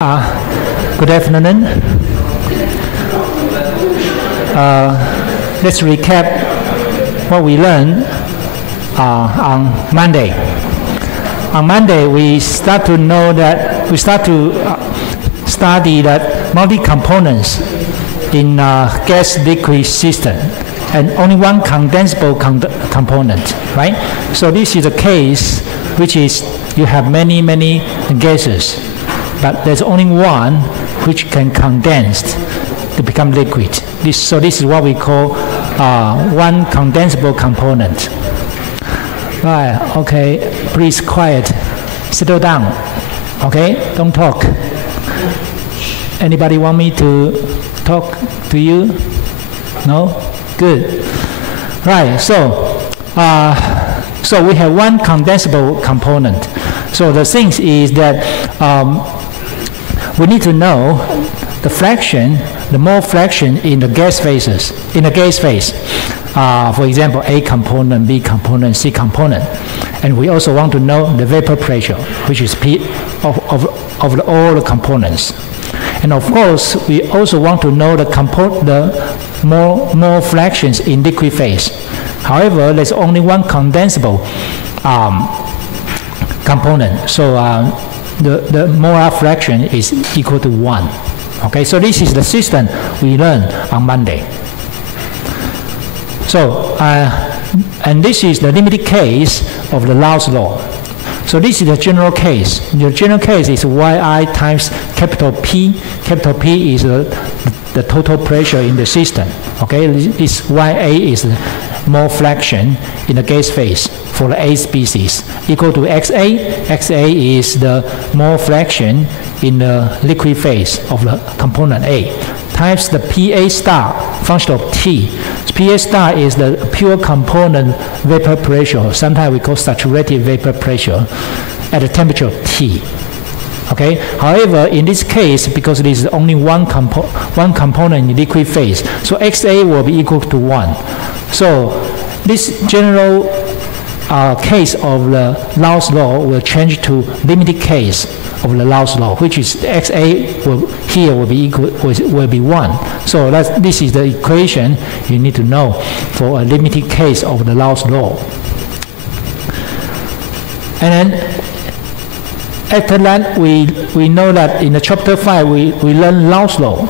Good afternoon. Let's recap what we learned on Monday. On Monday, we start to study that multi-components in gas-liquid system, and only one condensable component, right? So this is a case which is you have many gases, but there's only one which can condense to become liquid. So this is what we call one condensable component. Right, okay, please quiet, settle down, okay, don't talk. Anybody want me to talk to you? No? Good. Right, so we have one condensable component. So the thing is that we need to know the fraction, the mole fraction in the gas phases, in the gas phase. For example, A component, B component, C component. And we also want to know the vapor pressure, which is P of all the components. And of course, we also want to know the mole fractions in liquid phase. However, there's only one condensable component. So the molar fraction is equal to 1. Okay, so this is the system we learned on Monday. So, and this is the limited case of the Law's law. So this is the general case. The general case is Yi times capital P. Capital P is the total pressure in the system. Okay, this Ya is the mole fraction in the gas phase for the A species, equal to Xa. Xa is the mole fraction in the liquid phase of the component A, times the Pa star, function of T. Pa star is the pure component vapor pressure, sometimes we call saturated vapor pressure, at the temperature of T. Okay. However, in this case, because there is only one component in liquid phase, so Xa will be equal to 1. So this general case of the Law's law will change to limited case of the Law's law, which is Xa here will be equal will be 1. So this is the equation you need to know for a limited case of the Law's law. And then after that, we know that in the chapter 5 we learn Law's law.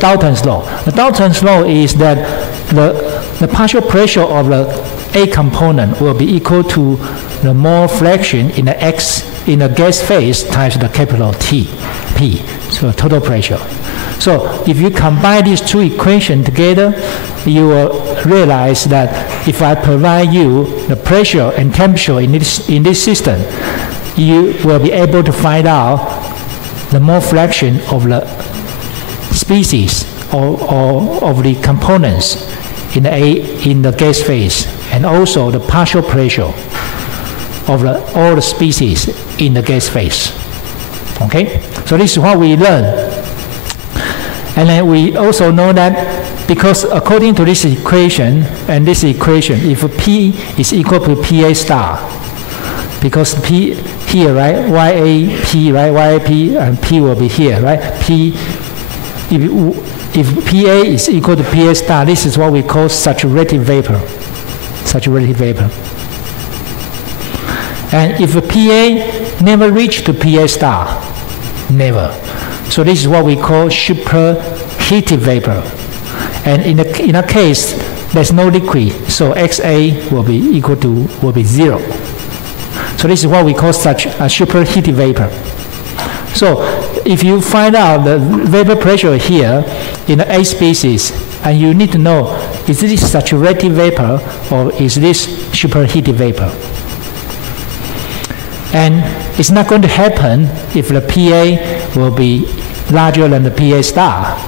Dalton's law. The Dalton's law is that the partial pressure of the A component will be equal to the mole fraction in the gas phase times the capital T, P, so total pressure. So if you combine these two equations together, you will realize that if I provide you the pressure and temperature in this system, you will be able to find out the mole fraction of the species or of the components in the gas phase, and also the partial pressure of all the species in the gas phase. Okay, so this is what we learned. And then we also know that because according to this equation and this equation, if P is equal to Pa star, because P here, right, YAP, right, YAP and P will be here, right, P, if Pa is equal to Pa star, this is what we call saturated vapor. Saturated vapor. And if Pa never reach to Pa star, never. So this is what we call superheated vapor. And in a case, there's no liquid, so Xa will be 0. So this is what we call such a superheated vapor. So if you find out the vapor pressure here in the A species, and you need to know, is this saturated vapor or is this superheated vapor? And it's not going to happen if the Pa will be larger than the Pa star,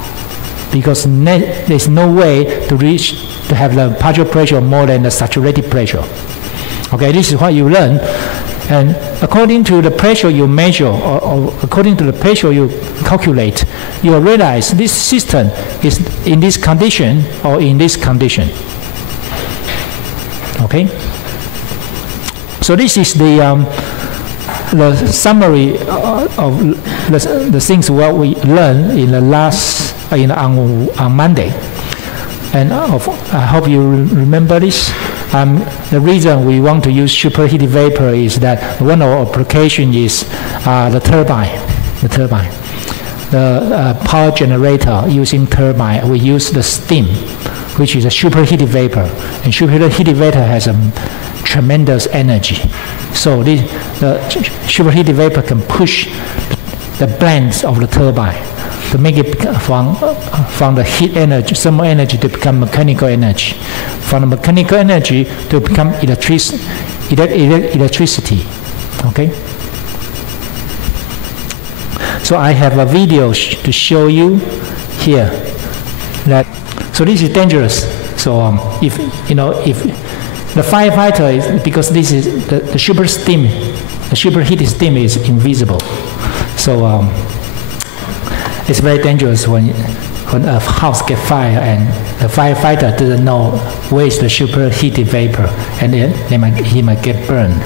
because there's no way to have the partial pressure more than the saturated pressure. Okay, this is what you learn. And according to the pressure you measure, or according to the pressure you calculate, you will realize this system is in this condition or in this condition. Okay? So this is the the summary of the things what we learned in the last on Monday, and I hope you remember this. The reason we want to use superheated vapor is that one of our applications is the turbine. The power generator using turbine, we use the steam, which is a superheated vapor, and superheated vapor has a tremendous energy. So the superheated vapor can push the blades of the turbine to make it from the heat energy, thermal energy, to become mechanical energy, from the mechanical energy to become electricity. Okay. So I have a video to show you here that. So this is dangerous. So if the firefighter is, because this is the super steam, the superheated steam is invisible. So it's very dangerous when a house gets fire and the firefighter doesn't know where is the superheated vapor, and then he might get burned.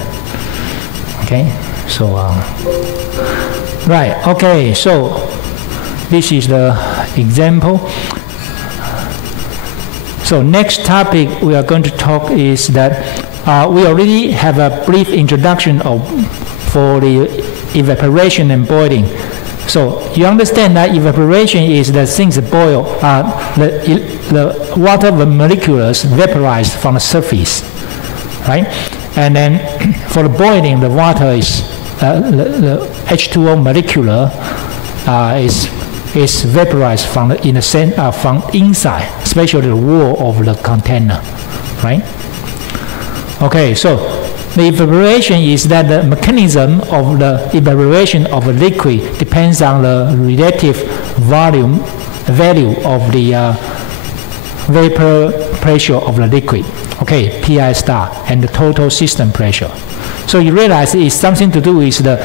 Okay, so right. Okay, so this is the example. So next topic we are going to talk is that we already have a brief introduction for the evaporation and boiling. So you understand that evaporation is that things boil, the water molecules vaporize from the surface, right? And then for the boiling, the water is the H2O molecule is vaporized from inside, especially the wall of the container, right? Okay, so the evaporation is that the mechanism of the evaporation of a liquid depends on the relative value of the vapor pressure of the liquid, okay, Pi star, and the total system pressure. So you realize it's something to do with the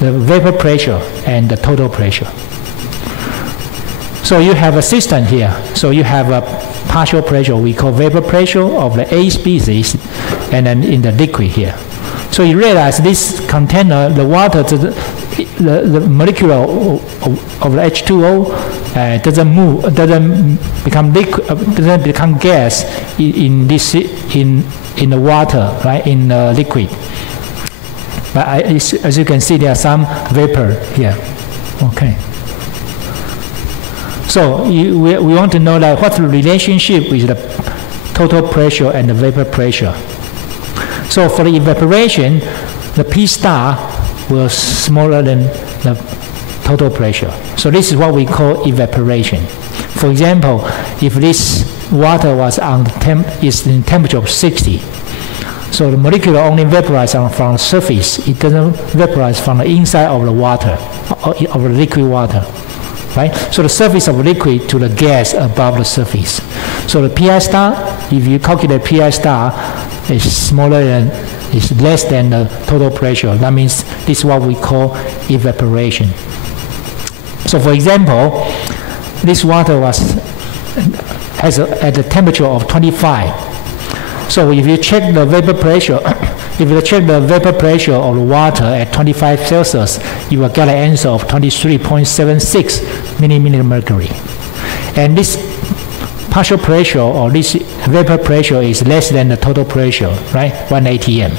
vapor pressure and the total pressure. So you have a system here. So you have a partial pressure we call vapor pressure of the A species, and then in the liquid here. So you realize this container, the water, the molecule of the H2O doesn't move, doesn't become liquid, doesn't become gas in the water, right? In the liquid. But as you can see, there are some vapor here. Okay. So we want to know that what's the relationship with the total pressure and the vapor pressure. So for the evaporation, the P star was smaller than the total pressure. So this is what we call evaporation. For example, if this water was is in temperature of 60, so the molecule only vaporizes from the surface. It doesn't vaporize from the inside of the water, of the liquid water. Right? So the surface of liquid to the gas above the surface. So the Pi star, if you calculate Pi star, is less than the total pressure. That means this is what we call evaporation. So for example, this water has at a temperature of 25. So if you check the vapor pressure, if you check the vapor pressure of the water at 25 Celsius, you will get an answer of 23.76 millimeter mercury. And this partial pressure or this vapor pressure is less than the total pressure, right? 1 atm.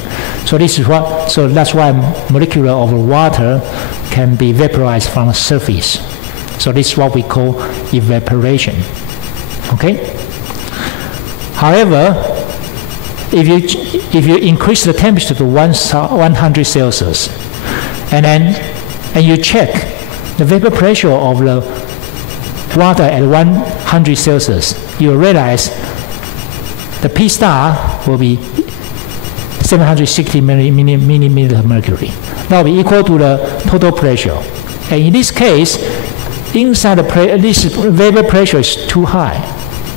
So this is so that's why molecule of water can be vaporized from the surface. So this is what we call evaporation. Okay? However, if you increase the temperature to 100 Celsius, and you check the vapor pressure of the water at 100 Celsius, you realize the P star will be 760 millimeter mercury. That will be equal to the total pressure. And in this case, inside this vapor pressure is too high.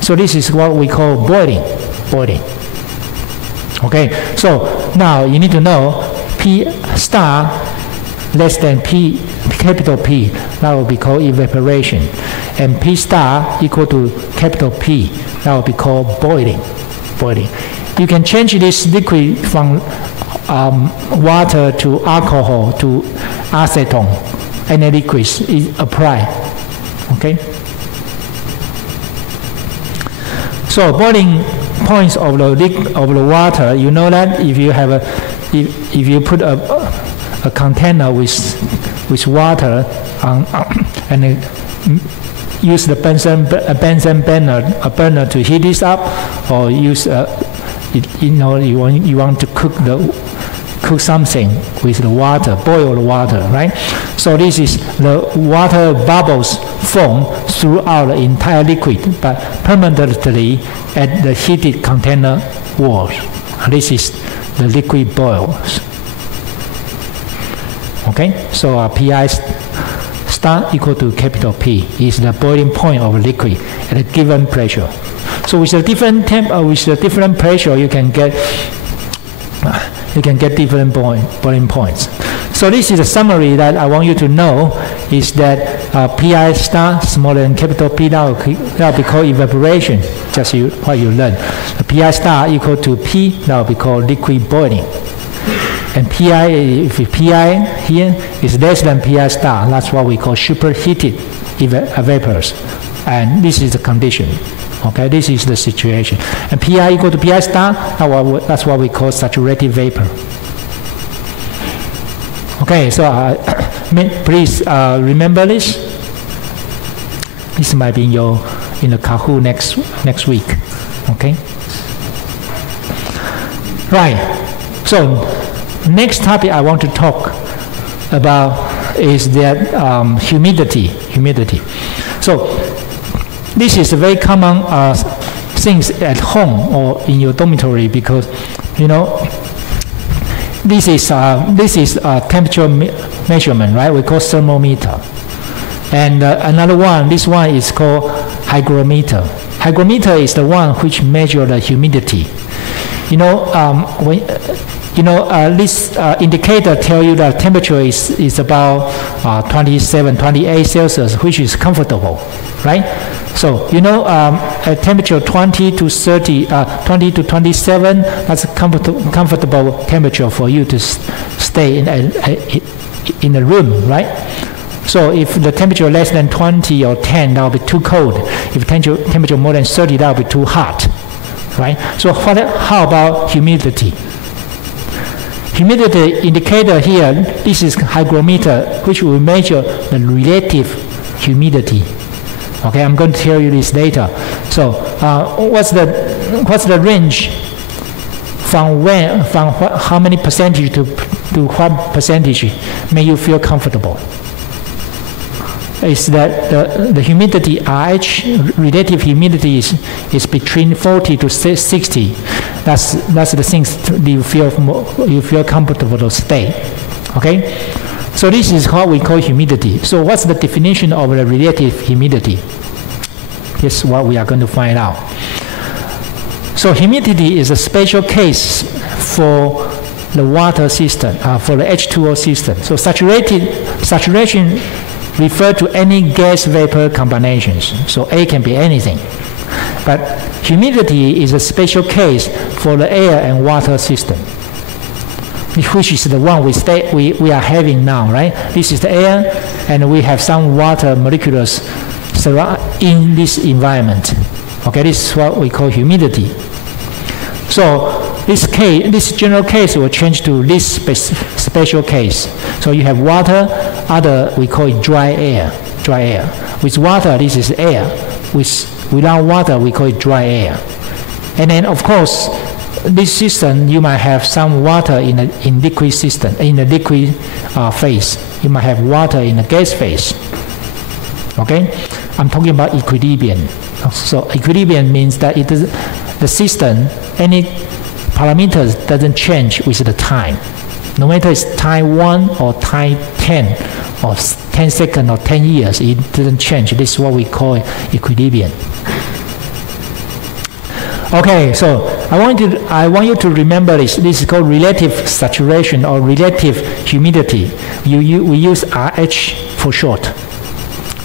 So this is what we call boiling. Okay, so now you need to know P star less than capital P, that will be called evaporation. And P star equal to capital P, that will be called boiling. You can change this liquid from water to alcohol to acetone, any liquids is applied. Okay. So boiling points of the water, you know that if you have if you put a container with water on and use the Bunsen burner to heat this up, or use you want to cook something with the water, boil the water, right? So this is the water bubbles form throughout the entire liquid, but permanently at the heated container walls. This is the liquid boils. Okay, so Pi star equal to capital P is the boiling point of a liquid at a given pressure. So with a different with a different pressure, you can get different boiling points. So this is a summary that I want you to know, is that Pi star smaller than capital P, that will be called evaporation, just what you learned. Pi star equal to P, that will be called liquid boiling. And Pi, if Pi here is less than Pi star, that's what we call superheated vapors. And this is the condition. Okay, this is the situation. And Pi equal to Pi star, that's what we call saturated vapor. Okay, so please remember this. This might be in the Kahoot next week. Okay. Right. So next topic I want to talk about is that humidity. So this is a very common things at home or in your dormitory, because this is temperature measurement, right? We call thermometer. And another one, this one is called hygrometer. Hygrometer is the one which measures the humidity. This indicator tell you that temperature is about 27, 28 Celsius, which is comfortable, right? So at temperature 20 to 27, that's a comfortable temperature for you to stay in a room, right? So if the temperature less than 20 or 10, that will be too cold. If temperature more than 30, that will be too hot, right? So how about humidity? Humidity indicator here, this is hygrometer, which will measure the relative humidity. Okay, I'm going to tell you this later. So what's the range from how many percentage to what percentage make you feel comfortable? Is that the humidity RH, relative humidity is between 40 to 60. That's the things you feel comfortable to stay. Okay, so this is what we call humidity. So what's the definition of the relative humidity? Here's what we are going to find out. So humidity is a special case for the water system, for the H2O system. So saturation refers to any gas vapor combinations. So A can be anything. But humidity is a special case for the air and water system, which is the one we are having now, right? This is the air, and we have some water molecules in this environment. Okay, this is what we call humidity. So this general case will change to this special case. So you have water, we call it dry air. With water, this is air. Without water, we call it dry air. And then, of course, this system, you might have some water in liquid system, in the liquid phase. You might have water in the gas phase. Okay? I'm talking about equilibrium. So equilibrium means that the system, any parameters doesn't change with the time. No matter it's time 1 or time 10 or 10 seconds or 10 years, it doesn't change. This is what we call equilibrium. Okay, so I want you to remember this. This is called relative saturation or relative humidity. We use RH for short.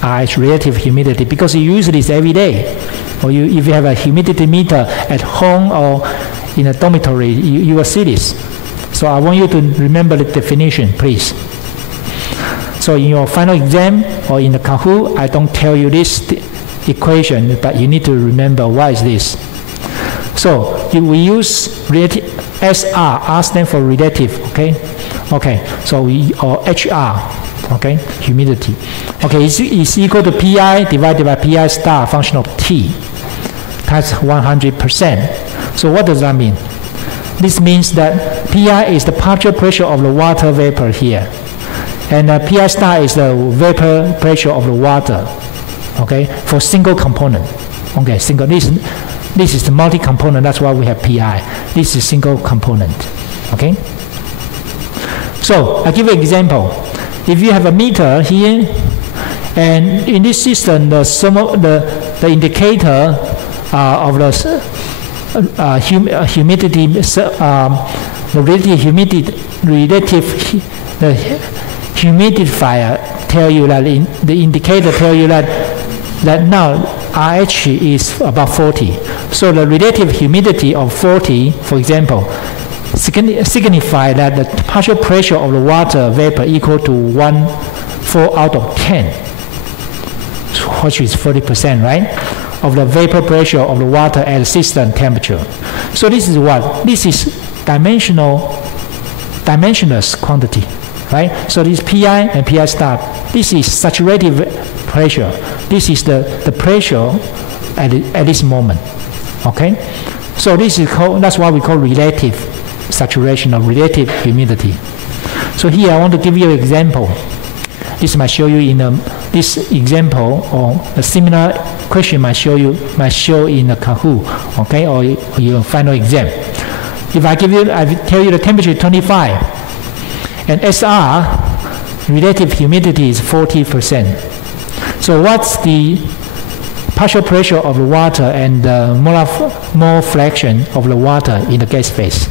RH, relative humidity, because you use this every day. Or if you have a humidity meter at home or in a dormitory, you will see this. So I want you to remember the definition, please. So in your final exam or in the Kahoot, I don't tell you this equation, but you need to remember what is this. So we use relative SR, R stands for relative, okay? Okay, so or HR, okay, humidity. Okay, it's equal to PI divided by PI star function of T. That's 100%. So what does that mean? This means that PI is the partial pressure of the water vapor here. And PI star is the vapor pressure of the water, okay, for single component. Okay, single. This is the multi-component, that's why we have PI. This is single component, okay? So, I'll give you an example. If you have a meter here, and in this system, the indicator of the humidity, the humidifier tell you that the indicator tell you that now RH is about 40. So the relative humidity of 40, for example, signify that the partial pressure of the water vapor equal to 1/4 out of 10, which is 40%, right? Of the vapor pressure of the water at system temperature. So this is what? This is dimensionless quantity, right? So this PI and PI star, this is saturated pressure. This is the pressure at this moment, okay? So this is called, that's why we call relative saturation or relative humidity. So here I want to give you an example. This might show you in this example, or a similar question might show in a Kahoot, okay, or your final exam. If I tell you the temperature is 25, and SR, relative humidity is 40%. So what's the partial pressure of the water and the mole fraction of the water in the gas phase?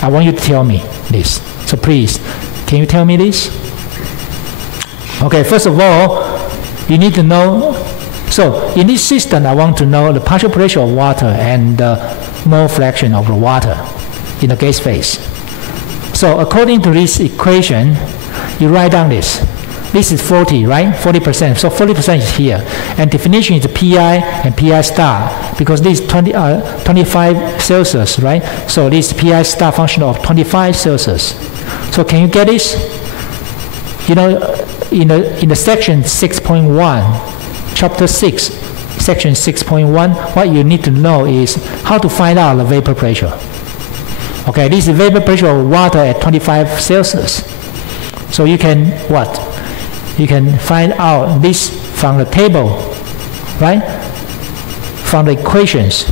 I want you to tell me this. So please, can you tell me this? Okay, first of all, you need to know, so in this system, I want to know the partial pressure of water and the mole fraction of the water in the gas phase. So according to this equation, you write down this. This is 40, right? 40%. So 40% is here. And definition is PI and PI star, because this is 25 Celsius, right? So this PI star function of 25 Celsius. So can you get this? You know, in the section 6.1, chapter 6, section 6.1, what you need to know is how to find out the vapor pressure. Okay, this is vapor pressure of water at 25 Celsius. So you can what? You can find out this from the table, right? From the equations,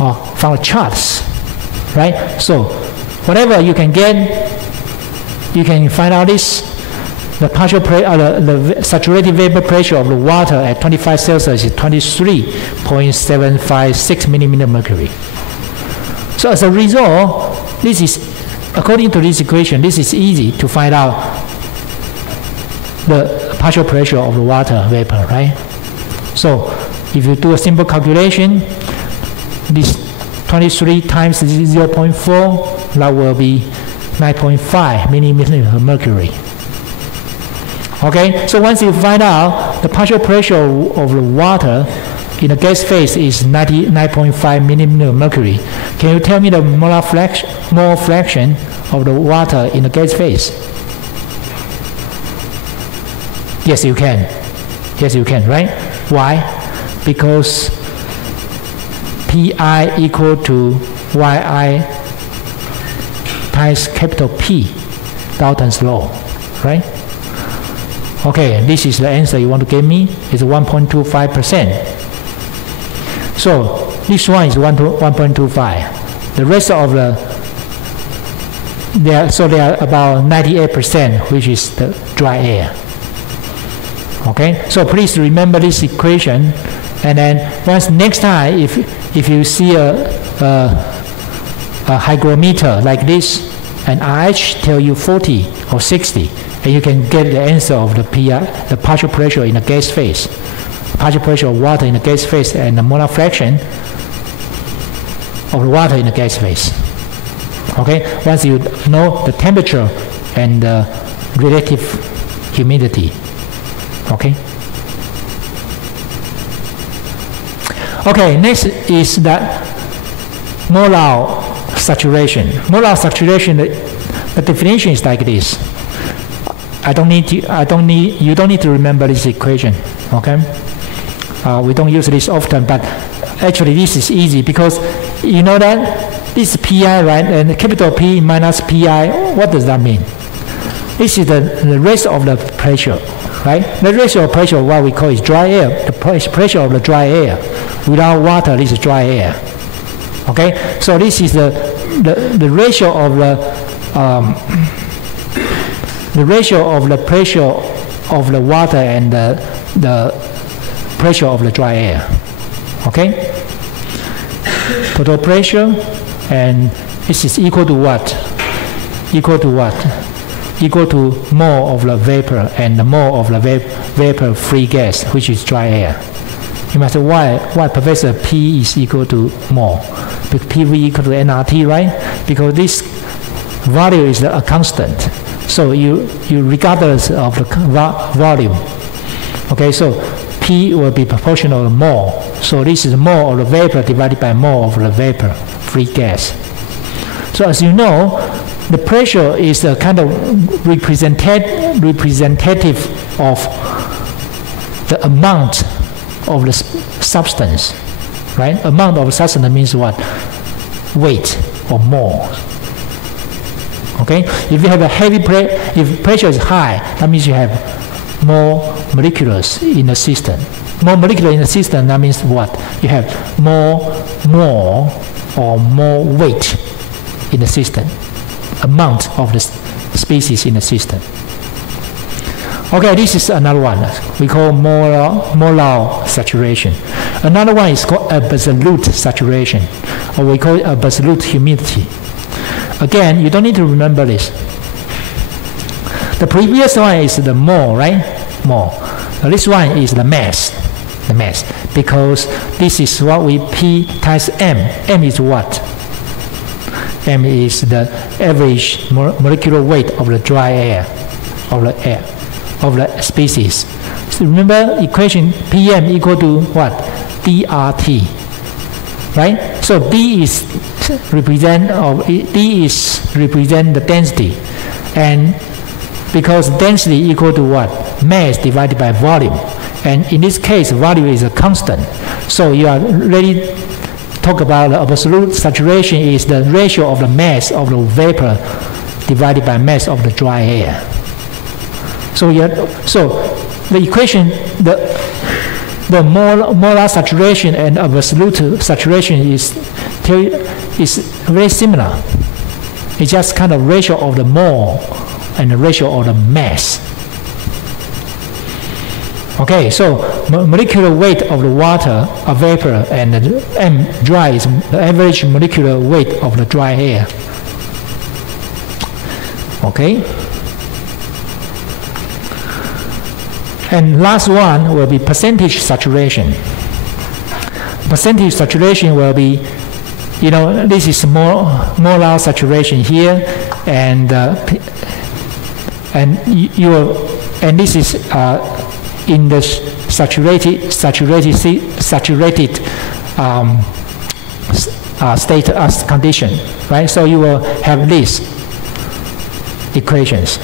or from the charts, right? So whatever you can get, you can find out this. The partial the saturated vapor pressure of the water at 25 Celsius is 23.756 millimeter mercury. So as a result, this is, according to this equation, this is easy to find out the partial pressure of the water vapor, right? So if you do a simple calculation, this 23 times 0.4, that will be 9.5 millimeter mercury. Okay, so once you find out the partial pressure of the water in the gas phase is 99.5 millimeter mercury, can you tell me the mole fraction of the water in the gas phase? Yes, you can. Yes, you can, right? Why? Because PI equal to YI times capital P, Dalton's law, right? Okay, this is the answer you want to give me. It's 1.25%. So this one is 1.25. The rest of they are about 98%, which is the dry air. Okay, so please remember this equation, and then once next time, if you see a hygrometer like this, and RH tell you 40 or 60, and you can get the answer of the PI, the partial pressure in the gas phase, partial pressure of water in the gas phase, and the molar fraction of the water in the gas phase. Okay, once you know the temperature and the relative humidity. Okay. Okay, next is that molar saturation. Molar saturation, the definition is like this. You don't need to remember this equation. Okay. We don't use this often, but actually this is easy because you know that this is pi, right? And capital P minus pi, what does that mean? This is the ratio of the pressure, right? The ratio of pressure, what we call is dry air. The pressure of the dry air. Without water, this is dry air. Okay, so this is the ratio of the ratio of the pressure of the water and the pressure of the dry air. Okay, total pressure, and this is equal to what? Equal to what? Equal to mole of the vapor and the mole of the vapor-free gas, which is dry air. You must say why Professor P is equal to mole? Because PV equal to nRT, right? Because this value is a constant. So you regardless of the volume. Okay, so P will be proportional to mole. So this is mole of the vapor divided by mole of the vapor-free gas. So as you know, the pressure is a kind of representative of the amount of the substance, right? Amount of substance means what? Weight or mole. Okay? If you have a heavy pressure, if pressure is high, that means you have more molecules in the system. More molecules in the system, that means what? You have more mole or more weight in the system. Amount of the species in the system. Okay, this is another one. We call molar saturation. Another one is called absolute saturation, or we call it absolute humidity. Again, you don't need to remember this. The previous one is the mole, right? Mole. Now this one is the mass. The mass. Because this is what we P times M. M is what? M is the average molecular weight of the dry air, of the species. So remember equation PM equal to what? dRT, right? So D is represent the density, and because density equal to what? Mass divided by volume, and in this case volume is a constant. So you are ready talk about the absolute saturation is the ratio of the mass of the vapor divided by mass of the dry air. So the equation, the molar saturation and absolute saturation is very similar. It's just kind of ratio of the mole and the ratio of the mass. Okay, so molecular weight of the water, a vapor, and the M dry is the average molecular weight of the dry air. Okay. And last one will be percentage saturation. Percentage saturation will be, you know, this is molar saturation here, and this is in the saturated state condition, right? So you will have these equations.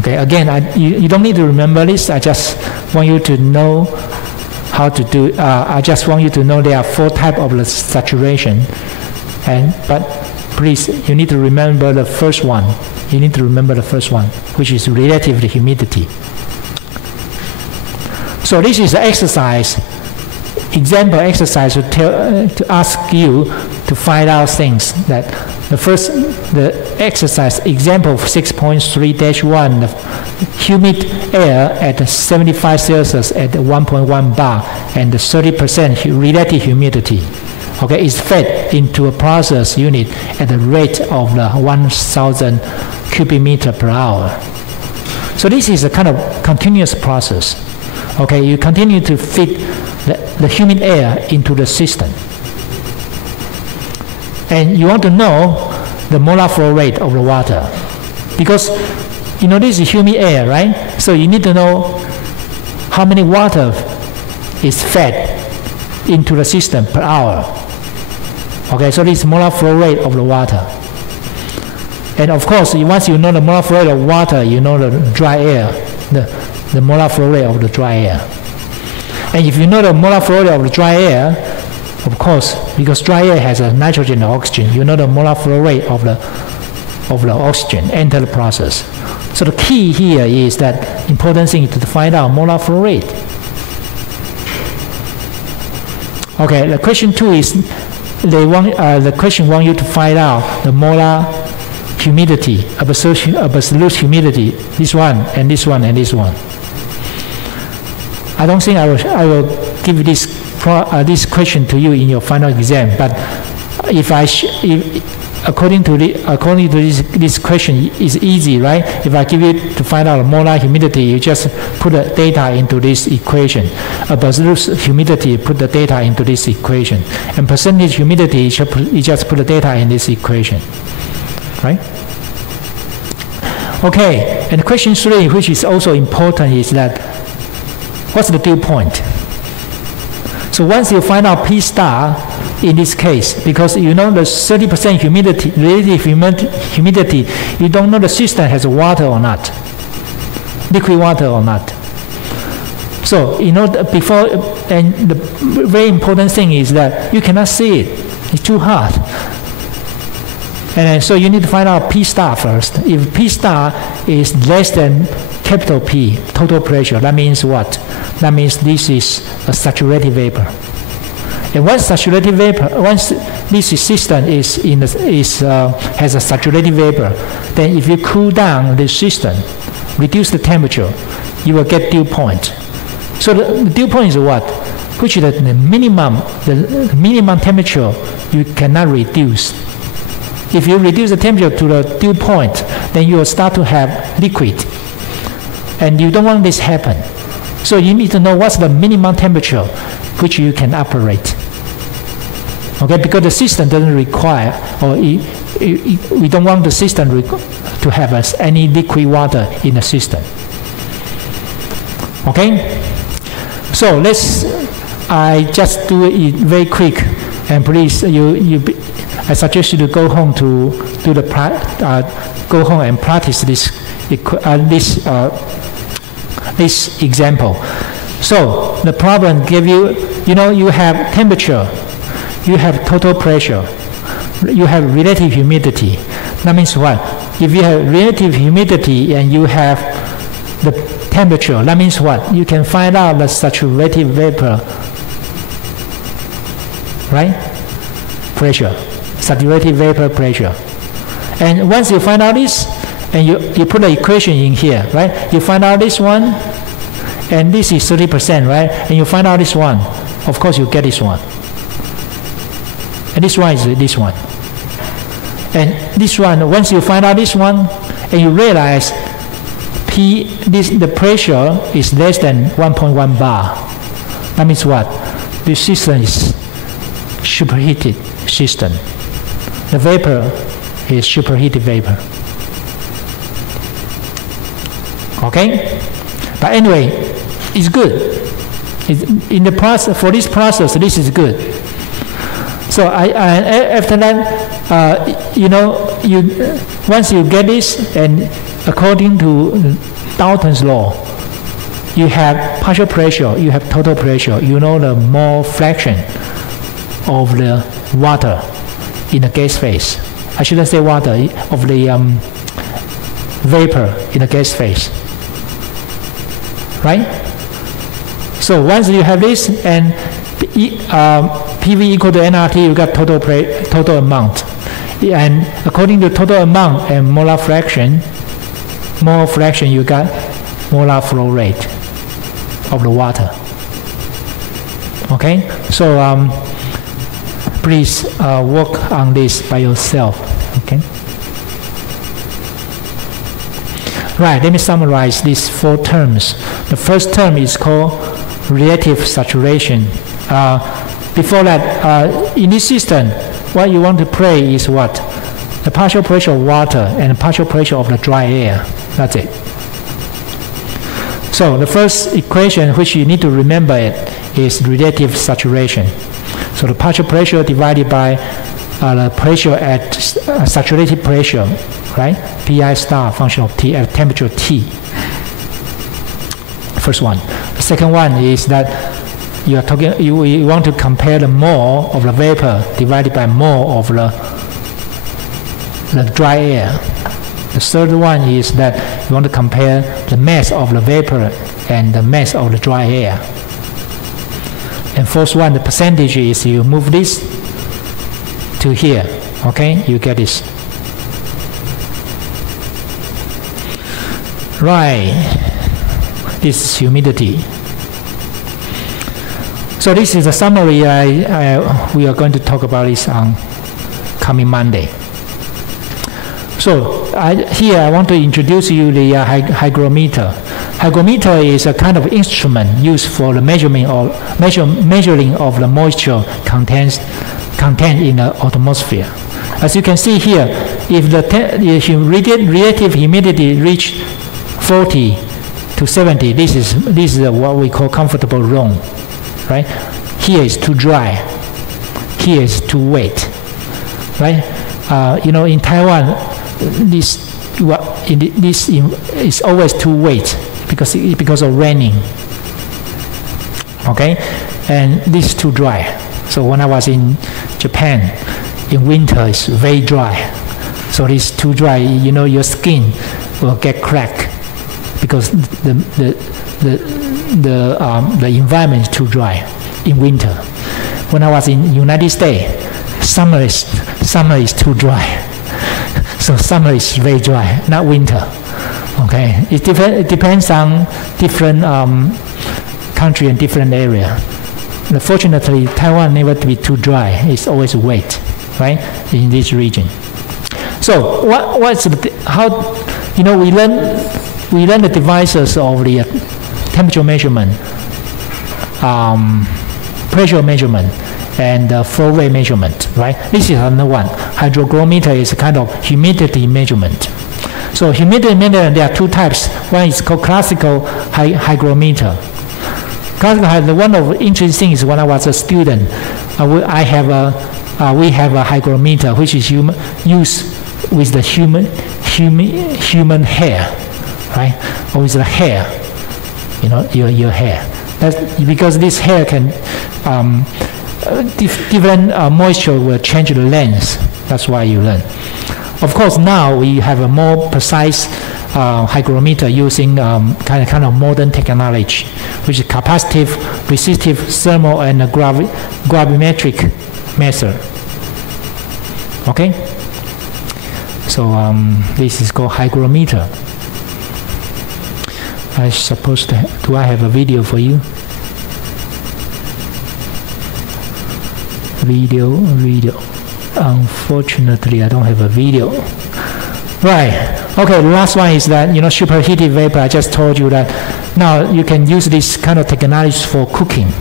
Okay, again, you don't need to remember this. I just want you to know how to do. I just want you to know there are 4 types of the saturation, but please, you need to remember the first one. You need to remember the first one, which is relative humidity. So this is an exercise, example exercise to ask you to find out things. That the exercise example 6.3-1, the humid air at 75 Celsius at 1.1 bar and 30% relative humidity. Okay, is fed into a process unit at the rate of 1,000 cubic meter per hour. So this is a kind of continuous process. Okay, you continue to feed the humid air into the system. And you want to know the molar flow rate of the water. Because, you know, this is humid air, right? So you need to know how many water is fed into the system per hour. Okay, so this is molar flow rate of the water. And of course, once you know the molar flow rate of water, you know the dry air, the molar flow rate of the dry air. And if you know the molar flow rate of the dry air, of course, because dry air has a nitrogen and oxygen, you know the molar flow rate of the oxygen enter the process. So the key here is that important thing is to find out molar flow rate. Okay, the question 2 is the question wants you to find out the molar humidity, absolute humidity, this one and this one and this one. I don't think I will give this question to you in your final exam, but if according to this question is easy, right? If I give you to find out the molar humidity, you just put the data into this equation. Absolute humidity, put the data into this equation, and percentage humidity, you just put the data in this equation, right? Okay, and question 3, which is also important, is that what's the dew point? So once you find out P star in this case, because you know the 30% humidity, relative humidity, you don't know the system has water or not, liquid water or not. So you know before, and the very important thing is that you cannot see it; it's too hot. And so you need to find out P star first. If P star is less than capital P, total pressure, that means what? That means this is a saturated vapor. And once saturated vapor, once this system has a saturated vapor, then if you cool down the system, reduce the temperature, you will get dew point. So the dew point is what? Which is the minimum temperature you cannot reduce. If you reduce the temperature to the dew point, then you will start to have liquid. And you don't want this to happen. So you need to know what's the minimum temperature which you can operate. Okay, because the system doesn't require, or we don't want the system to have any liquid water in the system. Okay, so I just do it very quick, and please, I suggest you to go home to do go home and practice this example. So the problem give you, you have temperature, you have total pressure, you have relative humidity. That means what? If you have relative humidity and you have the temperature, that means what? You can find out the saturated vapor, right? Pressure, saturated vapor pressure. And once you find out this, and you put the equation in here, right? You find out this one, and this is 30%, right? And you find out this one. Of course, you get this one. And this one is this one. And this one, once you find out this one, and you realize the pressure is less than 1.1 bar. That means what? The system is superheated system. The vapor is superheated vapor. Okay? But anyway, it's good. In the process, for this process, this is good. So after that, once you get this, and according to Dalton's law, you have partial pressure, you have total pressure. You know the mole fraction of the water in the gas phase. I shouldn't say water, of the vapor in the gas phase. Right? So once you have this, and PV equal to nRT, you got total amount. And according to total amount and molar fraction, you got molar flow rate of the water. Okay? So please work on this by yourself. Okay? Right, let me summarize these 4 terms. The first term is called relative saturation. Before that, in this system, what you want to play is what? the partial pressure of water and the partial pressure of the dry air. That's it. So the first equation which you need to remember is relative saturation. So the partial pressure divided by the pressure at saturated pressure, right? Pi star function of T at temperature T. First one. The second one is that you want to compare the mole of the vapor divided by mole of the dry air. The third one is that you want to compare the mass of the vapor and the mass of the dry air. And fourth one, the percentage is you move this to here, okay? You get this. Right, this is humidity. So this is a summary. We are going to talk about this on coming Monday. So here I want to introduce you the hygrometer. Hygrometer is a kind of instrument used for the measuring of the moisture content in the atmosphere. As you can see here, if the relative humidity reach 40 to 70, this is what we call comfortable zone, right? Here is too dry. Here is too wet, right? In Taiwan, this is always too wet because of raining. Okay, and this is too dry. So when I was in Japan, in winter it's very dry. So this is too dry. Your skin will get cracked because the environment is too dry in winter. When I was in United States, summer is too dry. So summer is very dry, not winter. Okay, it depends on different country and different area. Fortunately, Taiwan never to be too dry. It's always wet, right, in this region. So we learn the devices of the temperature measurement, pressure measurement, and flow rate measurement, right? This is another one. Hygrometer is a kind of humidity measurement. So humidity measurement, there are two types. One is called classical hygrometer. Classical, one of the interesting things, when I was a student, we have a hygrometer which is used with the human hair, right? Or with the hair, your hair. That's because this hair can different moisture will change the length. That's why you learn. Of course, now we have a more precise hygrometer using kind of modern technology, which is capacitive, resistive, thermal, and gravimetric method. Okay. So this is called hygrometer. I suppose do I have a video for you? Video. Unfortunately, I don't have a video. Right. Okay. The last one is that superheated vapor. I just told you that now you can use this kind of technology for cooking,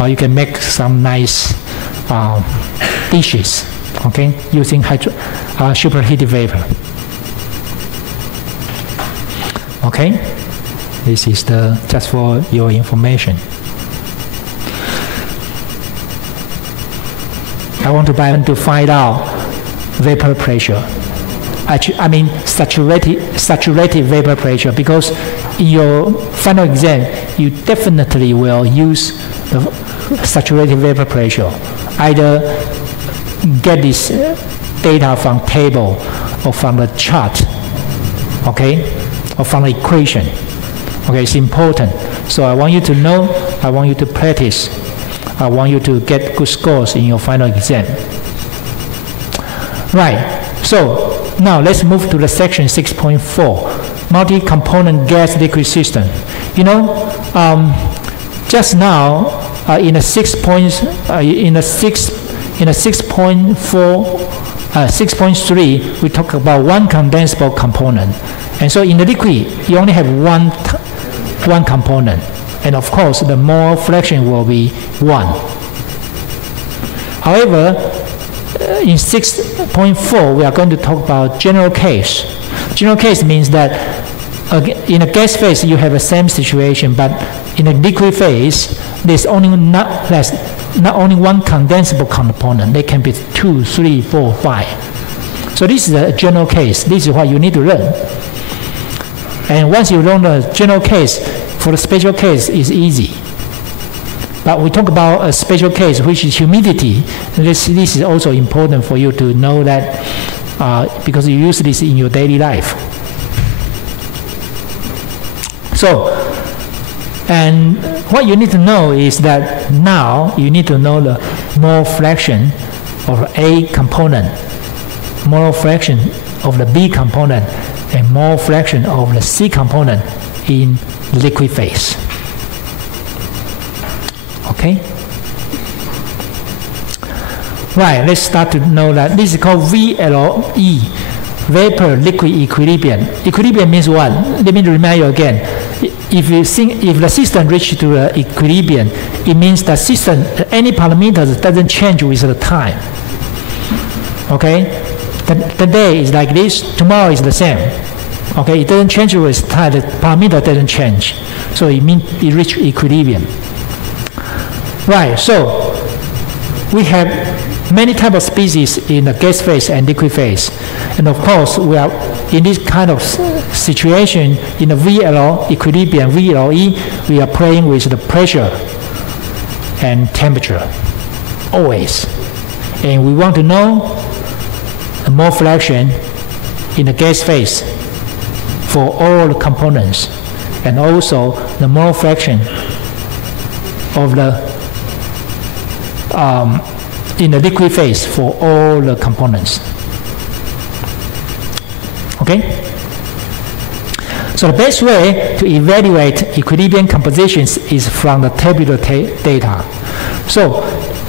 or you can make some nice dishes. Okay, using superheated vapor. Okay. This is just for your information. I want to find out vapor pressure. I mean saturated vapor pressure, because in your final exam you definitely will use the saturated vapor pressure. Either get this data from table or from the chart, okay, or from the equation. Okay, it's important. So I want you to know, I want you to practice, I want you to get good scores in your final exam. Right, so now let's move to the section 6.4, multi-component gas liquid system. Just now in a 6.3, we talk about one condensable component, and so in the liquid you only have one component, and of course the mole fraction will be 1. However, in 6.4, we are going to talk about general case. General case means that in a gas phase, you have the same situation, but in a liquid phase, there's only not only one condensable component. There can be 2, 3, 4, 5. So this is a general case. This is what you need to learn. And once you learn the general case, for the special case, it's easy. But we talk about a special case, which is humidity. This is also important for you to know that because you use this in your daily life. So, and what you need to know is that now you need to know the mole fraction of A component, mole fraction of the B component, and mole fraction of the C component in liquid phase. Okay? Right, let's start to know that this is called VLE, vapor liquid equilibrium. Equilibrium means what? Let me remind you again. If the system reaches to the equilibrium, it means the system, any parameters doesn't change with the time. Okay? The day is like this, tomorrow is the same. Okay, it doesn't change with time, the parameter doesn't change. So it means it reaches equilibrium. Right, so we have many types of species in the gas phase and liquid phase. And of course, we are in this kind of situation, in the VL equilibrium, VLE, we are playing with the pressure and temperature, always. And we want to know the mole fraction in the gas phase for all the components, and also the mole fraction of the in the liquid phase for all the components. Okay? So the best way to evaluate equilibrium compositions is from the tabular data. So,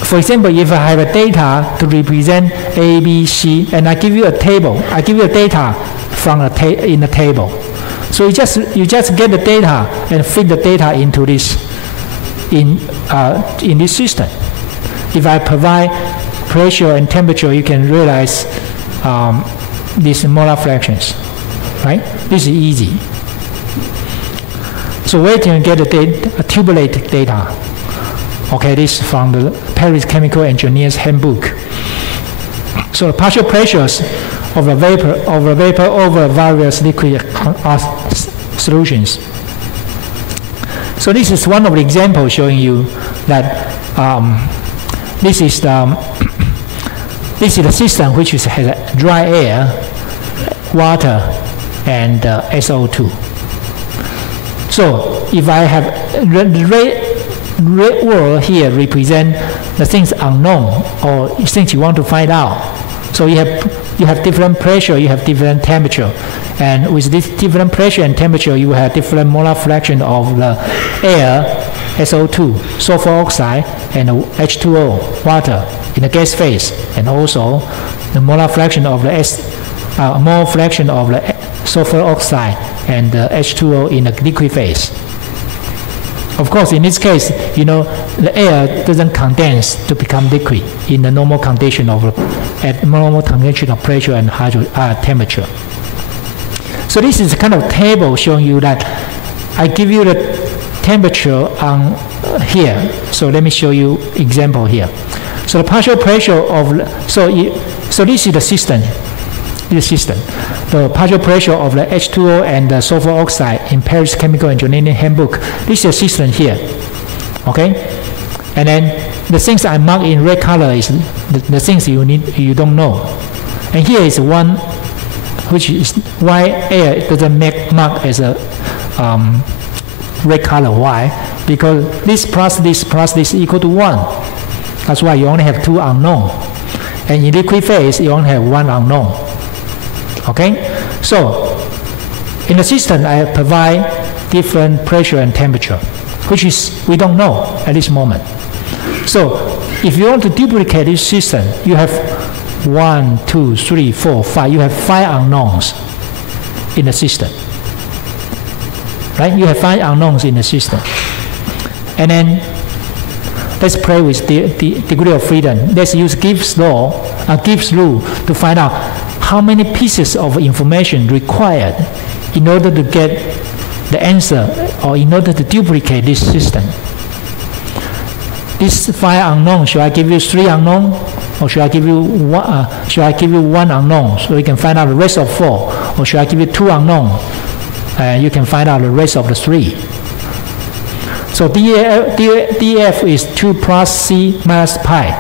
for example, if I have a data to represent A, B, C, and I give you a table, I give you a data from in the table. So you just get the data and feed the data into this in this system. If I provide pressure and temperature, you can realize these molar fractions, right? This is easy. So where can you get the data, tubulate data? Okay, this is from the Paris Chemical Engineers Handbook. So the partial pressures of a vapor over various liquid solutions. So this is one of the examples showing you that this is the system which has dry air, water, and SO2. So if I have red word here represent the things unknown or things you want to find out. So you have different pressure, you have different temperature, and with this different pressure and temperature, you have different molar fraction of the air, SO2, sulfur oxide, and H2O, water, in the gas phase, and also the molar fraction of the mole fraction of the sulfur oxide and the H2O in the liquid phase. Of course, in this case, you know, the air doesn't condense to become liquid in the normal condition at normal condition of pressure and temperature. So this is a kind of table showing you that I give you the temperature on here. So let me show you example here. So the partial pressure of so this is the system. The partial pressure of the H2O and the sulfur oxide in Paris Chemical Engineering Handbook. This is a system here. Okay, and then the things I mark in red color is the things you don't know. And here is one which is why air doesn't mark as a red color. Why? Because this plus this equal to 1. That's why you only have 2 unknown. And in liquid phase, you only have 1 unknown. Okay? So, in the system, I provide different pressure and temperature, which is we don't know at this moment. So, if you want to duplicate this system, you have 1, 2, 3, 4, 5. You have 5 unknowns in the system. Right? You have 5 unknowns in the system. And then let's play with the degree of freedom. Let's use Gibbs rule to find out how many pieces of information required in order to get the answer or in order to duplicate this system. These 5 unknowns, should I give you 3 unknowns, or should I give you 1 unknown so you can find out the rest of 4, or should I give you 2 unknowns and you can find out the rest of the 3? So DF is 2 plus C minus pi.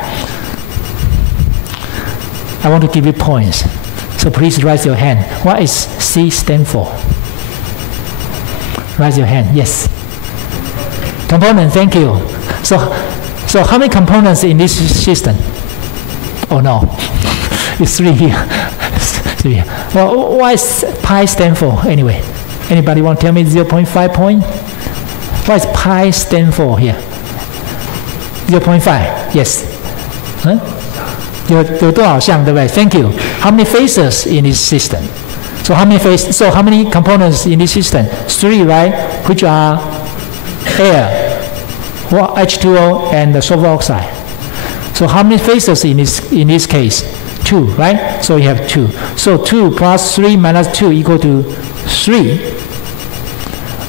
I want to give you points, so please raise your hand. What is C stand for? Raise your hand. Yes. Component. Thank you. So how many components in this system? Oh no, it's 3 here. 3 here. Well, what is pi stand for anyway? Anybody want to tell me 0.5 point? What is pi stand for here? 0.5. Yes. Huh? 有多少项，对不对？ Thank you. How many phases in this system? So how many components in this system? 3, right? Which are air, H2O, and the sulfur oxide. So how many phases in this case? 2, right? So you have 2. So 2 plus 3 minus 2 equal to 3.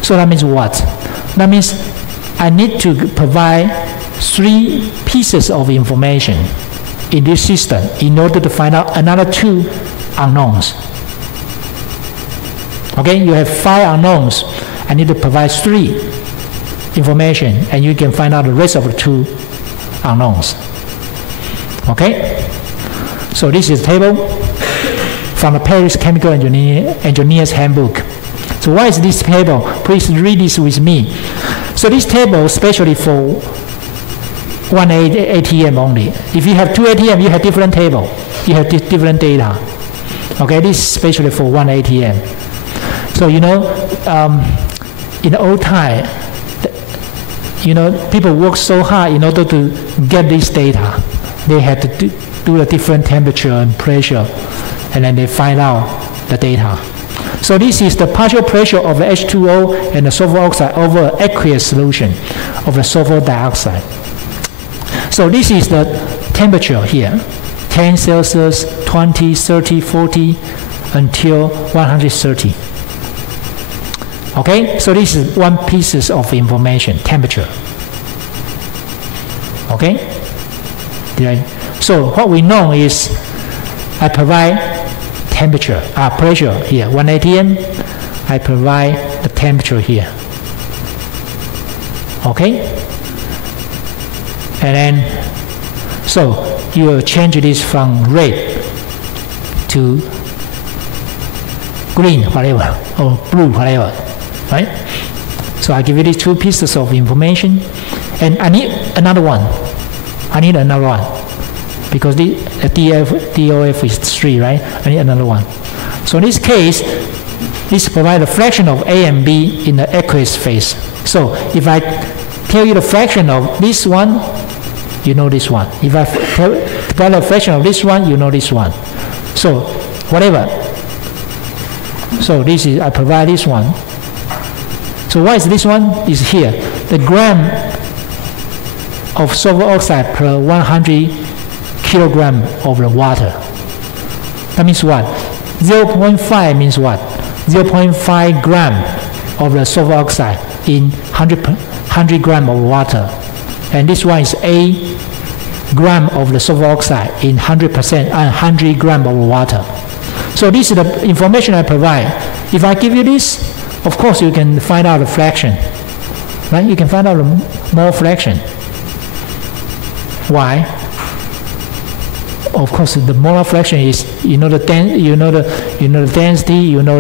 So that means what? That means I need to provide 3 pieces of information in this system in order to find out another 2 unknowns. Okay, you have 5 unknowns. I need to provide 3 information, and you can find out the rest of the 2 unknowns. Okay, so this is a table from the Paris Chemical Engineer's Handbook. So what is this table? Please read this with me. So this table is especially for 1 ATM only. If you have 2 ATM, you have different table. You have different data. Okay, this is especially for 1 ATM. So in the old time, people work so hard in order to get this data. They had to do a different temperature and pressure, and then they find out the data. So this is the partial pressure of the H2O and the sulfur oxide over aqueous solution of the sulfur dioxide. So this is the temperature here, 10 Celsius, 20, 30, 40, until 130. Okay, so this is 1 piece of information, temperature. Okay? So what we know is I provide temperature, pressure here, 1 atm. I provide the temperature here. Okay? And then, so you will change this from red to green, whatever, or blue, whatever, right? So I give you these 2 pieces of information, and I need another one. Because the DOF is 3, right? I need another one. So in this case, this provides a fraction of A and B in the aqueous phase. So if I tell you the fraction of this one, you know this one. If I provide a fraction of this one, you know this one. So whatever. So this is, I provide this one. So what is this one? Is here. The gram of sulfur oxide per 100 kilogram of the water. That means what? 0.5 means what? 0.5 gram of the sulfur oxide in 100 gram of water. And this one is 8 gram of the sulfur oxide in 100 gram of water. So this is the information I provide. If I give you this, of course you can find out the fraction. Right? You can find out a mole fraction. Why? Of course, the molar fraction is the density, the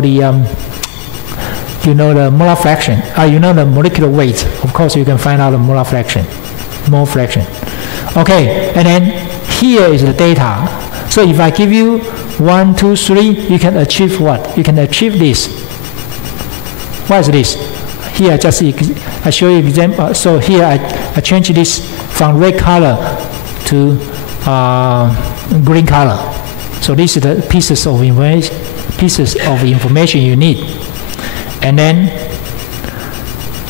molar fraction. The molecular weight. Of course, you can find out the molar fraction, mole fraction. Okay, and then here is the data. So if I give you 1, 2, 3, you can achieve what? You can achieve this. What is this? Here, I show you example. So here I change this from red color to green color. So these are the pieces of information you need. And then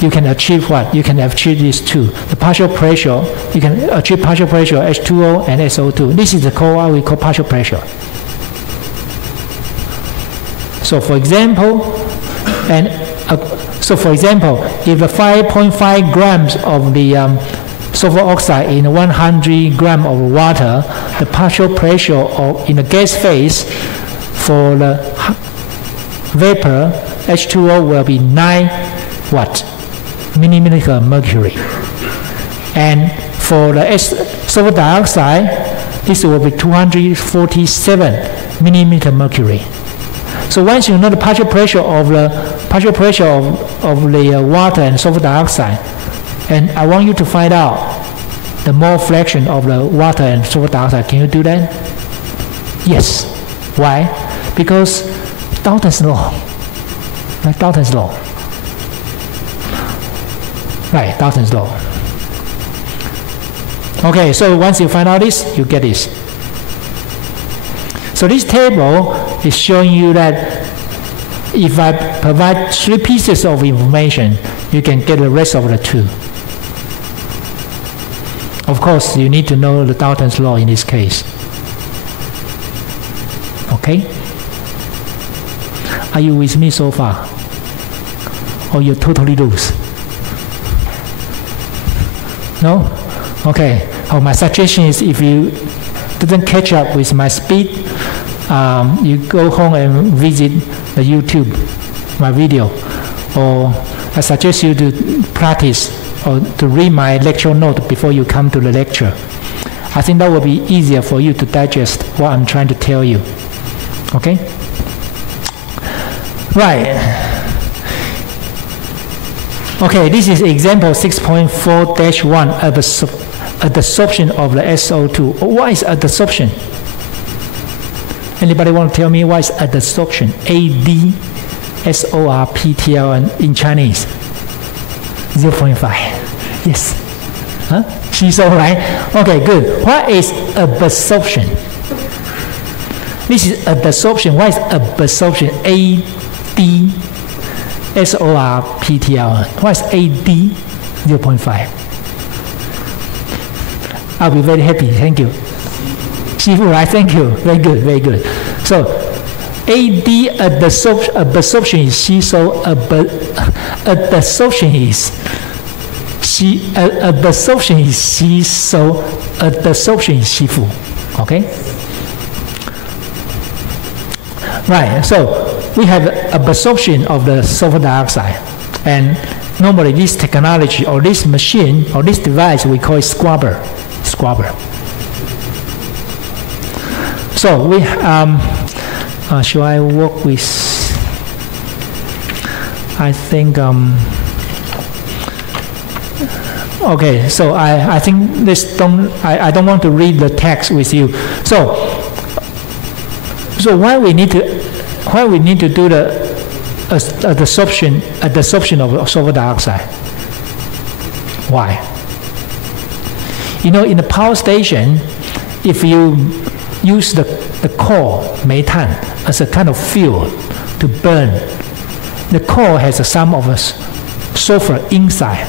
you can achieve what? You can achieve these two. The partial pressure, you can achieve partial pressure H2O and SO2. This is what we call partial pressure. So for example, if the 5.5 grams of the sulfur oxide in 100 grams of water, the partial pressure in the gas phase for the vapor H2O will be 9 millimeter mercury. And for the sulfur dioxide, this will be 247 millimeter mercury. So once you know the partial pressure of the water and sulfur dioxide, and I want you to find out the mole fraction of the water and sulfur dioxide. Can you do that? Yes. Why? Because Dalton's law. Like Dalton's law. Right, Dalton's law. Okay, so once you find out this, you get this. So this table is showing you that if I provide 3 pieces of information, you can get the rest of the 2. Of course, you need to know the Dalton's law in this case. Okay? Are you with me so far? Or you're totally loose? No? Okay. Oh, my suggestion is if you didn't catch up with my speed, you go home and visit the YouTube, my video, or I suggest you to practice or to read my lecture note before you come to the lecture. I think that will be easier for you to digest what I'm trying to tell you. Okay? Right. Okay, this is example 6.4-1 adsorption of the SO2. What is adsorption? Anybody want to tell me what is adsorption? ADSORPTL in Chinese. 0.5. Yes. Huh? She's all right. Okay, good. What is absorption? This is adsorption. What is absorption? ADSORPTL. What is AD? 0.5. I'll be very happy. Thank you. Shifu, right? Thank you. Very good, very good. So, AD absorption is C, so adsorption is C, adsorption is C, so adsorption is Shifu. Okay? Right, so we have absorption of the sulfur dioxide. And normally this technology or this machine or this device, we call it scrubber. So we should I work with? I think okay. So I think this I don't want to read the text with you. So why we need to do the adsorption of sulfur dioxide? Why? You know, in the power station, if you use the coal, methane, as a kind of fuel to burn, the coal has some of the sulfur inside.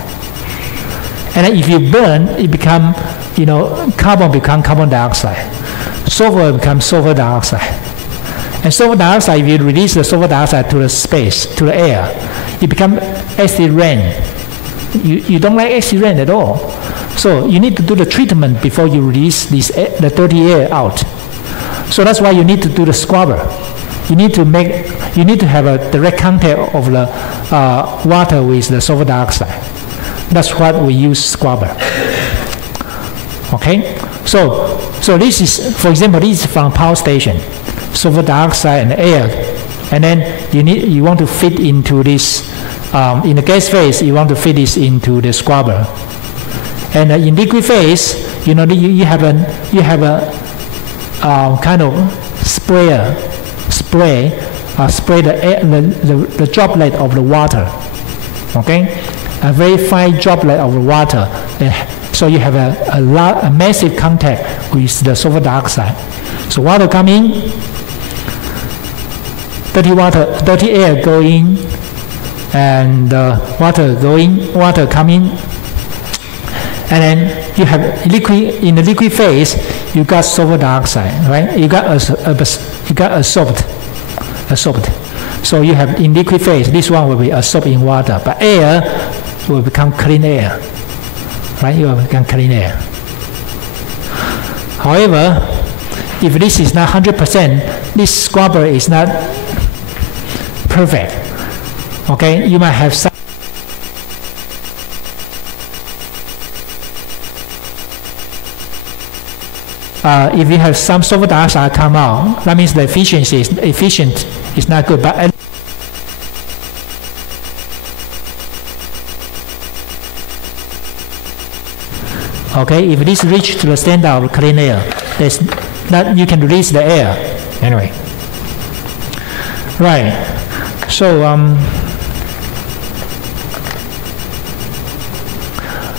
And then if you burn, it become, carbon become carbon dioxide. Sulfur becomes sulfur dioxide. And sulfur dioxide, if you release the sulfur dioxide to the space, to the air, it becomes acid rain. You don't like acid rain at all. So you need to do the treatment before you release the dirty air out. So that's why you need to do the scrubber. You need to have a direct contact of the water with the sulfur dioxide. That's what we use scrubber. Okay? So this is, for example, this is from power station, sulfur dioxide and air, and then you want to fit into this in the gas phase. You want to fit this into the scrubber. And in liquid phase, you have a kind of spray the droplet of the water. Okay, a very fine droplet of the water. So you have a massive contact with the sulfur dioxide. So water come in, dirty air go in, and water coming, and then you have liquid. In the liquid phase, you got sulfur dioxide, right? You got absorbed. So you have in liquid phase, this one will be absorbed in water, but air will become clean air, right? You will become clean air. However, if this is not 100%, this scrubber is not perfect. Okay, you might have some. If you have some sulfur dioxide come out, that means the efficiency is not good. But okay, if this reach to the standard of clean air, that you can release the air anyway. Right. So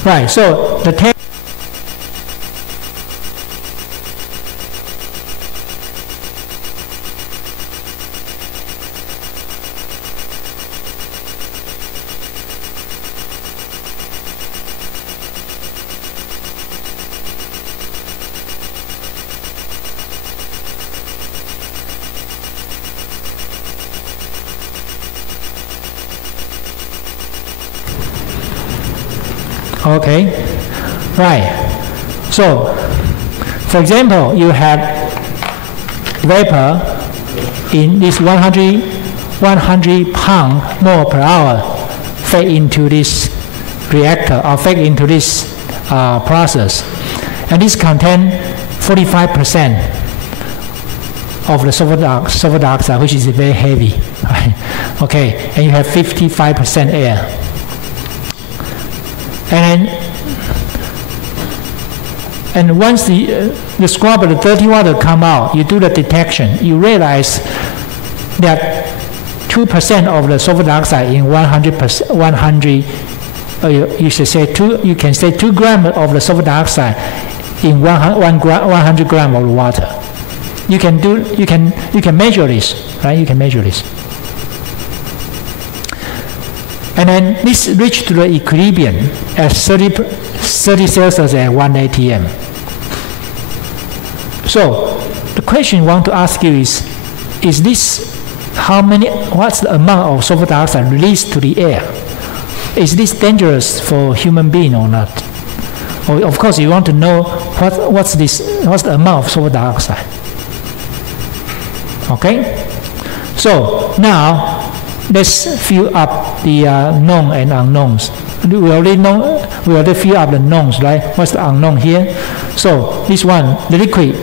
right. So the okay, right. So, for example, you have vapor in this 100 pound mole per hour fed into this reactor or fed into this process, and this contains 45% of the sulfur dioxide, which is very heavy, right? Okay, and you have 55% air. And once the scrubber, the dirty water come out, you do the detection, you realize that 2% of the sulfur dioxide in 100, you should say you can say 2 grams of the sulfur dioxide in 100 grams of water. You can measure this, right? You can measure this. And then this reached to the equilibrium at 30 Celsius at 1 atm. So the question I want to ask you is this what's the amount of sulfur dioxide released to the air? Is this dangerous for human being or not? Or of course you want to know what's the amount of sulfur dioxide. Okay? So now let's fill up the known and unknowns. We already fill up the knowns, right? What's the unknown here? So this one, the liquid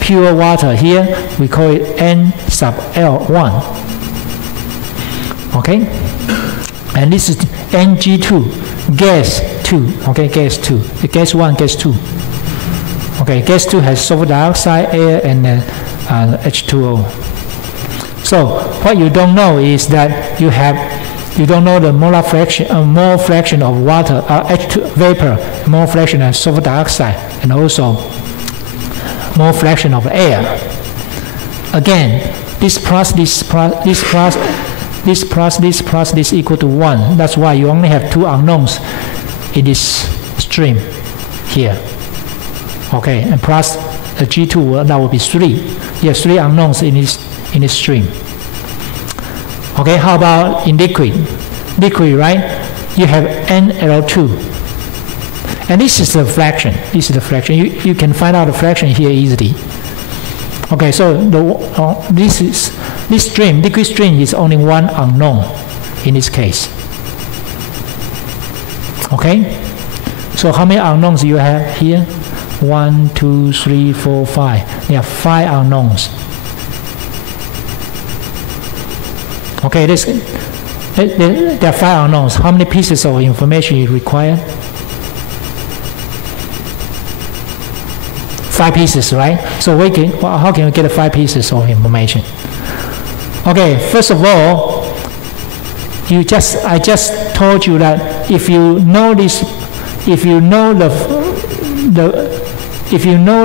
pure water here, we call it N sub L1. Okay? And this is Ng2, gas 2. Okay, gas 2. The gas 1, gas 2. Okay, gas 2 has sulfur dioxide, air, and H2O. So what you don't know is that you don't know the molar fraction, mole fraction of water, H2 vapor, mole fraction of sulfur dioxide, and also mole fraction of air. Again, this plus this equal to 1. That's why you only have 2 unknowns in this stream here. Okay, and plus the G2, that will be 3. You have 3 unknowns in this stream. Okay, how about in liquid? Liquid, right? You have NL2. And this is the fraction. This is the fraction. You can find out the fraction here easily. Okay, so this stream, liquid stream, is only 1 unknown in this case. Okay? So how many unknowns do you have here? 1, 2, 3, 4, 5. There are 5 unknowns. Okay, there are 5 unknowns. How many pieces of information you require? 5 pieces, right? So how can we get 5 pieces of information? Okay, first of all, I just told you that if you know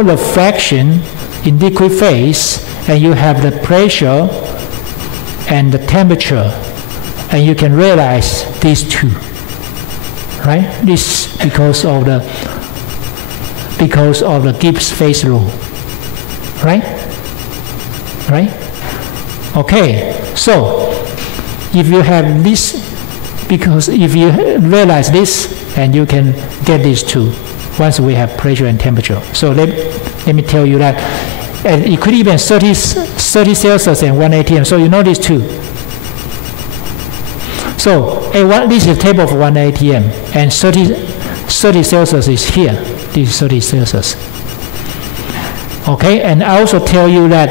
the fraction in liquid phase, and you have the pressure and the temperature and you can realize these two, right? This because of the Gibbs phase rule, right? Right? Okay, so if you have this, because if you realize this, and you can get these two once we have pressure and temperature. So let me tell you that at equilibrium 30 Celsius and 1 atm, so you know these two. So this is a table of 1 atm, and 30 Celsius is here. This is 30 Celsius. Okay, and I also tell you that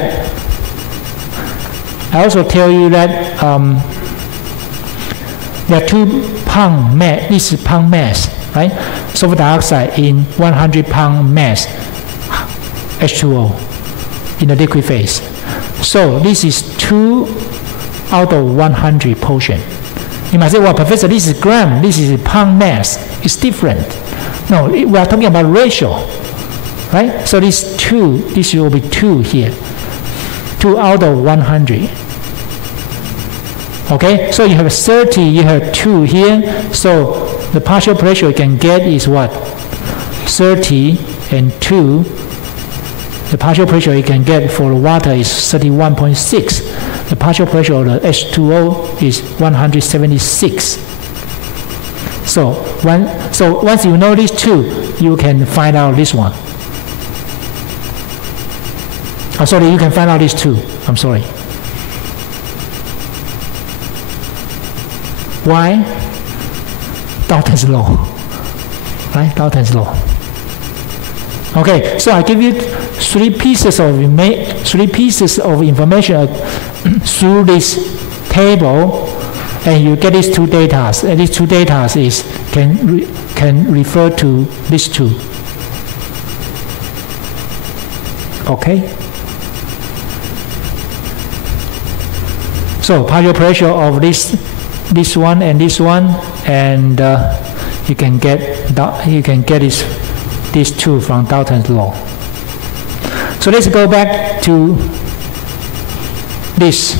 there are 2 pound mass. This is pound mass, right? Sulfur dioxide in 100 pound mass H2O in the liquid phase. So this is 2 out of 100 portion. You might say, well, Professor, this is gram, this is pound mass. It's different. No, we are talking about ratio, right? So this will be 2 here. 2 out of 100. Okay, so you have 30, you have 2 here, so the partial pressure you can get is what? 30 and 2. The partial pressure you can get for the water is 31.6. The partial pressure of the H2O is 176. So once you know these two, you can find out this one. Oh, sorry, you can find out these two. I'm sorry. Why? Dalton's law, right? Dalton's law. Okay, so I give you 3 pieces of information through this table, and you get these 2 data. And these 2 data can refer to these 2. Okay. So partial pressure of this one and this one, and you can get these 2 from Dalton's law. So let's go back to these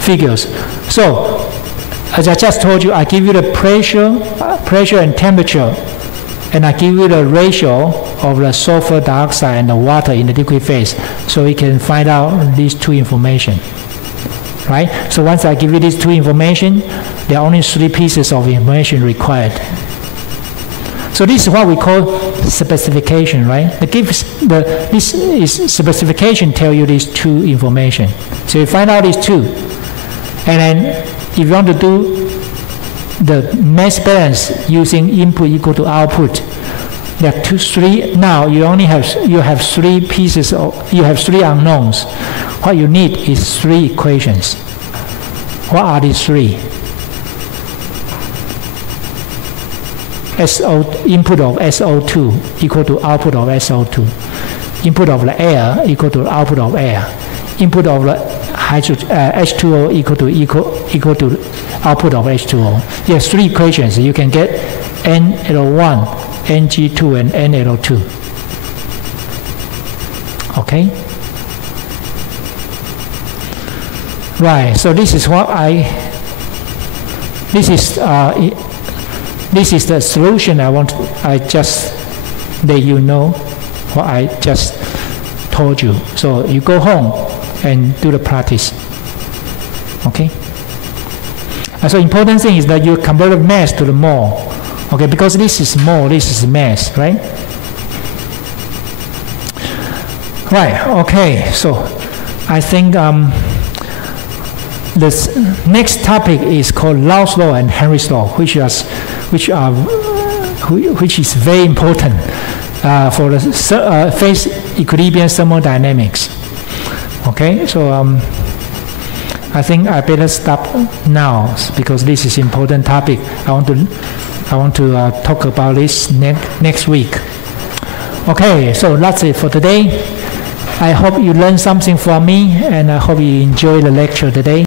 figures. So as I just told you, I give you the pressure and temperature, and I give you the ratio of the sulfur dioxide and the water in the liquid phase, so you can find out these 2 information, right? So once I give you these 2 information, there are only 3 pieces of information required. So this is what we call specification, right? This is specification tell you these 2 information. So you find out these 2, and then if you want to do the mass balance using input equal to output, there are 3. Now you have 3 pieces you have 3 unknowns. What you need is 3 equations. What are these 3? Input of SO2 equal to output of SO2. Input of the air equal to output of air. Input of the H2O equal to output of H2O. Yes, 3 equations. You can get NL1, Ng2, and NL2. Okay. Right. So this is what This is the solution I just let you know what I just told you. So you go home and do the practice. Okay? So important thing is that you convert the mass to the mole. Okay, because this is mole, this is mass, right? Right, okay, so I think this next topic is called Law's law and Henry's law, which is very important for the phase equilibrium thermodynamics. Okay, so I think I better stop now because this is important topic. I want to talk about this next week. Okay, so that's it for today. I hope you learned something from me, and I hope you enjoy the lecture today.